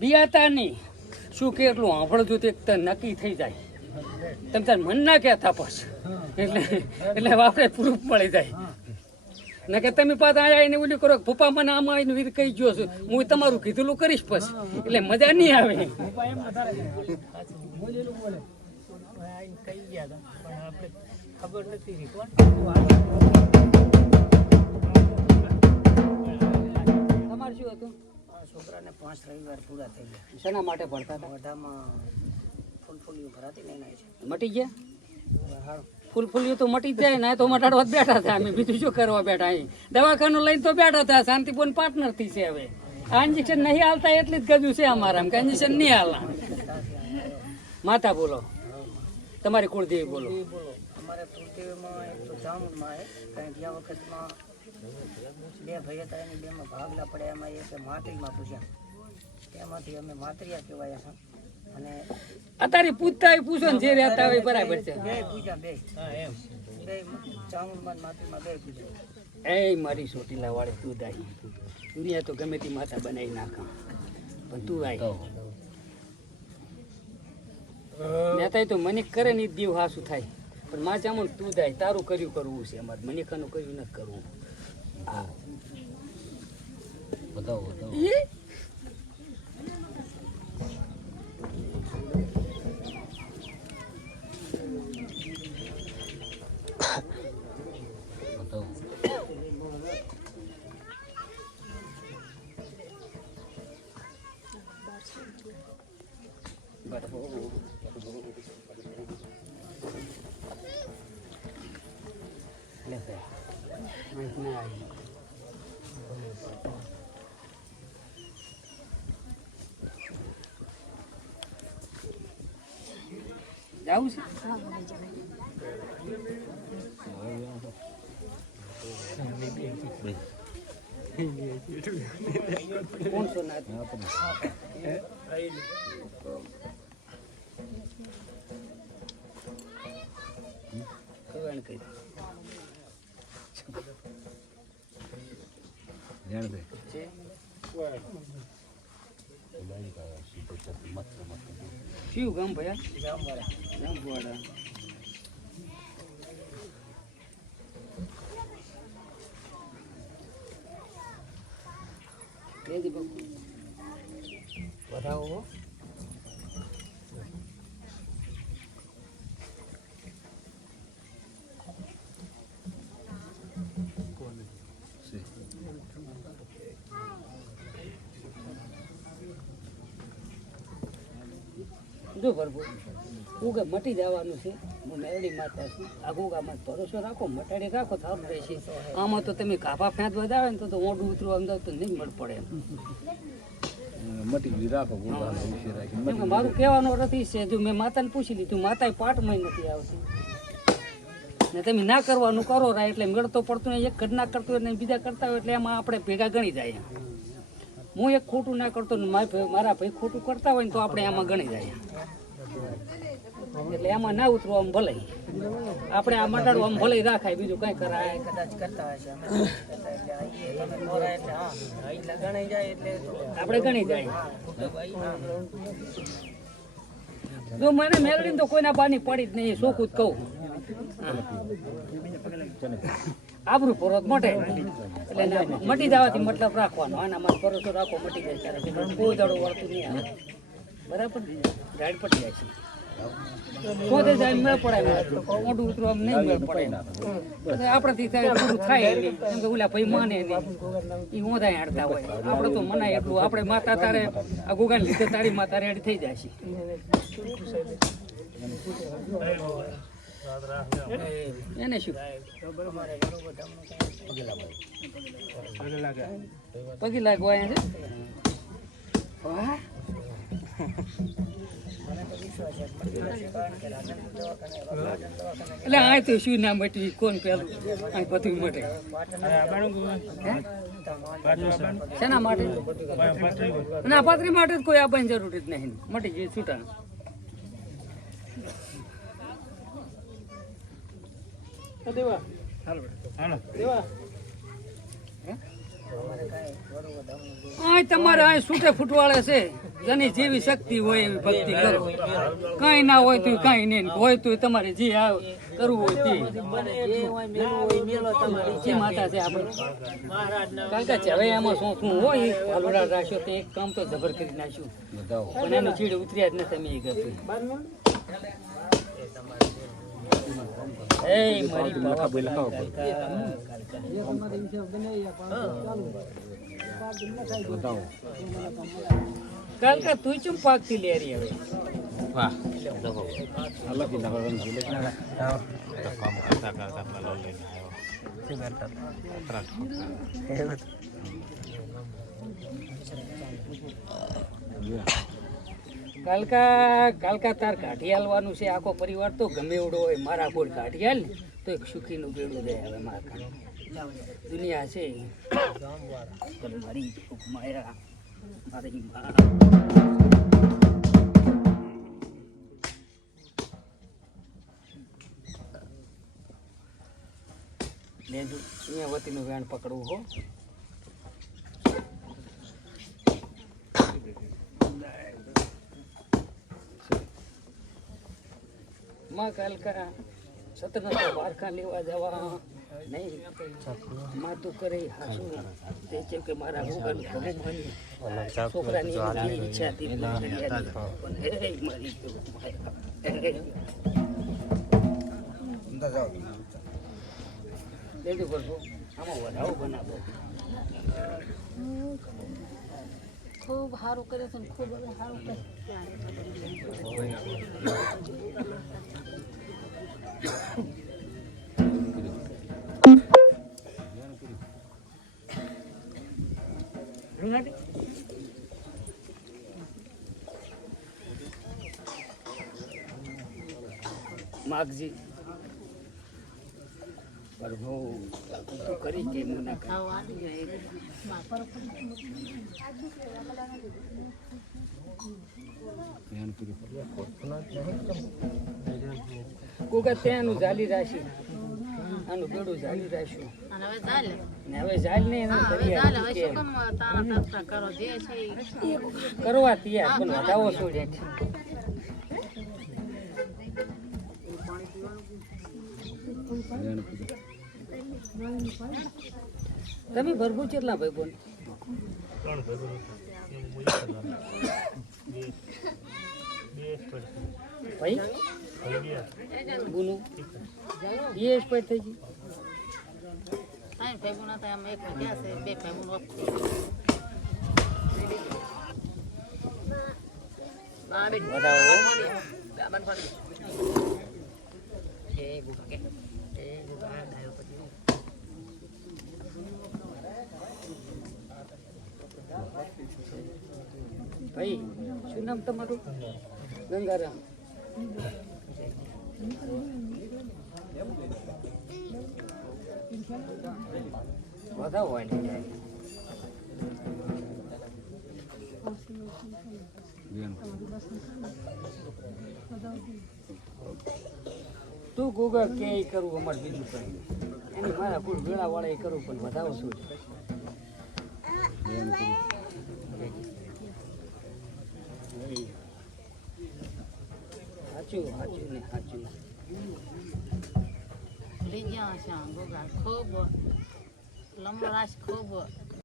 બિયાતા નહીં શું કે એટલું સાંભળજો તો એક નક્કી થઈ જાય. તમે તાર મન ના કહેતા પછી એટલે આપણે પ્રૂફ મળી જાય. ના કે તમે પાછા આયા એને ઓલી કરો પપ્પા મને આમાં આવીને વિધ કહી ગયો છું હું તમારું કીધેલું કરીશ પછી એટલે મજા નહીં આવે. ખબર નથી તમારે શું હતું? છોકરાને 5 રવિવાર પૂરા થઈ ગયા. શેના માટે ભણતા હતા? મોઢામાં ફૂલફૂલીઓ ભરાતી નહીં છે. મટી ગયા? ફૂલફૂલીઓ તો મટી જ જાય ને તો મટાડવા જ બેઠા હતા અમે. બીજું શું કરવા બેઠા? અહીં દવાખાનું લઈને તો બેઠા હતા. શાંતિપૂર્ણ પાર્ટનર થી છે. હવે આ ઇન્જેક્શન નહીં હાલતા એટલી જ ગજુ છે અમારા. કે ઇન્જેક્શન નહીં હાલના. માતા બોલો, તમારી કુળદેવી બોલો. અમારે કુળદેવીમાં એક તો ચામુંડમાં કારણ ગયા વખતમાં 2 ભાઈ હતા એની 2માં ભાગલા પડ્યા. એમાં એક માતરીમાં પૂછ્યા તેમાંથી અમે માતરિયા કહેવાયા હતા. અને અત્યારે પૂછતા હોય પૂછો ને જે રહેતા હોય બરાબર છે. બે પૂછ્યા બે ચામુંડમાં માતરીમાં બે પૂછ્યા. એ મારી ચોટીલા વાળી તું દાઈ દુનિયા તો ગમે તે માતા બનાવી નાખા પણ તું આવી નેતા તો મને કરે ને દીવ હાસું થાય પણ માં ચામુંડ તું દાય તારું કર્યું કરવું છે. અમારે મનિકાનું કર્યું નથી કરવું. બતાવો જાવું છે? કોણસો ના કઈ જાણ દે શું ગામ ભયા? જામવાડા. વધાવો જો ભરપૂર ઉગા મટી જવાનું છે. હું મેરડી માતા છું. આ ગોગામાં ભરોસો રાખો, મટાડી રાખો તો સારું રહેશે. આમાં તો તમે કાપા ફેંદ વધાવે ને તો મોઢું ઉતરવા અમદાવાદ તો નહીં મળ પડે. મટી રાખો મારું કહેવાનો અર્થ એ છે જો મેં માતાને પૂછી લીધું માતા પાઠમાં નથી આવતી ને તમે ના કરવાનું કરો રા એટલે મેળતો પડતું ને એક ઘર ના કરતો હોય ને બીજા કરતા હોય એટલે એમાં આપણે ભેગા ગણી જાય. હું એક ખોટું ના કરતો ને મારા ભાઈ ખોટું કરતા હોય ને તો આપણે એમાં ગણી જાય. એટલે એમાં ના ઉતરવું આમ ભલે આપણે આ મટાડવું આમ ભલે રાખાય બીજું કઈ કરાય. કદાચ કરતા હશે આપણે ગણી જાય. જો મને મેળવી તો કોઈના બાની પડી જ નહીં. ચોખ્ખું જ કહું. આબરૂ પરત મોટે એટલે મટી જવાથી મતલબ રાખવાનો. આના માં ભરોસો રાખો મટી જાય ત્યારે કોઈ દાડો વળતું નહીં આવે. બરાબર ગાડી પટી જાય છે. શોધે જાય મેળ પડે મોઢું ઉતરવા નહીં મેળ પડે. આપણાથી પૂરું થાય એમ કે ઓલા ભાઈ માને નહીં એ ઓંધાય હાડતા હોય. આપણે તો મનાય એટલું. આપણે માતા તારે આ ગોગાને લીધે તારી માતા રેડી થઈ જાય છે. એને શું પગી લાગવા છે? એટલે આ તો શું ના મટી કોણ પેલું આ બધું મટે શેના માટે? ના પાત્રી માટે જ કોઈ આપવાની જરૂર જ નહીં. મટી જાય છૂટા. તમારે આ છૂટે ફૂટવાળે છે. જેની જેવી શક્તિ હોય એવી ભક્તિ કરો. કાંઈ ના હોય તો કાંઈ નહીં, હોય તો તમારે જે કરવું હોય તે. જે માતા છે આપણે કારણ કે હવે એમાં શું શું હોય હાલુડા રાખ્યો તો એક કામ તો જબર કરી નાખ્યું, બતાવો. પણ એનું ચીડ ઉતર્યા જ નથી અમે એ કરતું. એ મારી બાવા બતાવો. કાલકા તું ચમ પાકતી લેરી હવે વાહ. અલગ ઈ નગર ગણ જીલે ના. કાલકા તાર કાઢી હાલવાનું છે આખો પરિવાર તો ગમે એવડો હોય મારા કોઈ કાઢી હાલ ને તો એક સુખીનું બેડું દે હવે મારા દુનિયા છે પણ મારી માયા મારી મા લેજો અહીંયા વતીનું વેણ પકડવું હો. માં કાલકા સતનતા બારખા લેવા જવા નહીં માં તું કરે હાસુ તે છે કે મારા ભગવાન ખબર માની છોકરાની એવી ઈચ્છા હતી પણ હે મારી લેજો કરશો આમાં વધારો બનાવો. ખૂબ સારું કરે છે ને ખૂબ સારું કરે. માગજી પ્રભુ તું કરી કે ના કરી. આવો આવી જાય માપર કોકા ત્યાંનું જાલી રાશી આનું બેડું જાલી રાખ્યું અને હવે ચાલે ને હવે જાલ ને એનું કરી ચાલે હવે શું કામ તારા તત્તા કરો જે છે ઈ કરવા તૈયાર પણ વધાવો છોડે છે. તમે ભરપૂર કેટલા ભાઈ બોલ ભાઈ ગુનું એ એક્સપાયર થઈ ગઈ. ત્રણ ભાઈ ના થાય આમ એક ગયા છે બે ભાઈ બોન ભાઈ શું નામ તમારું? ગંગારામ. વધાવો વાળી જાય. તું ગોગા ક્યાંય કરવું અમારે બીજું કઈ એની મારા કોઈ વેળા વાળા એ કરવું પણ વધાવો શું છે. સાચું સાચું ને સાચું. લઈ ગયા છે ગોગા ખૂબ લંબો રાશ ખૂબ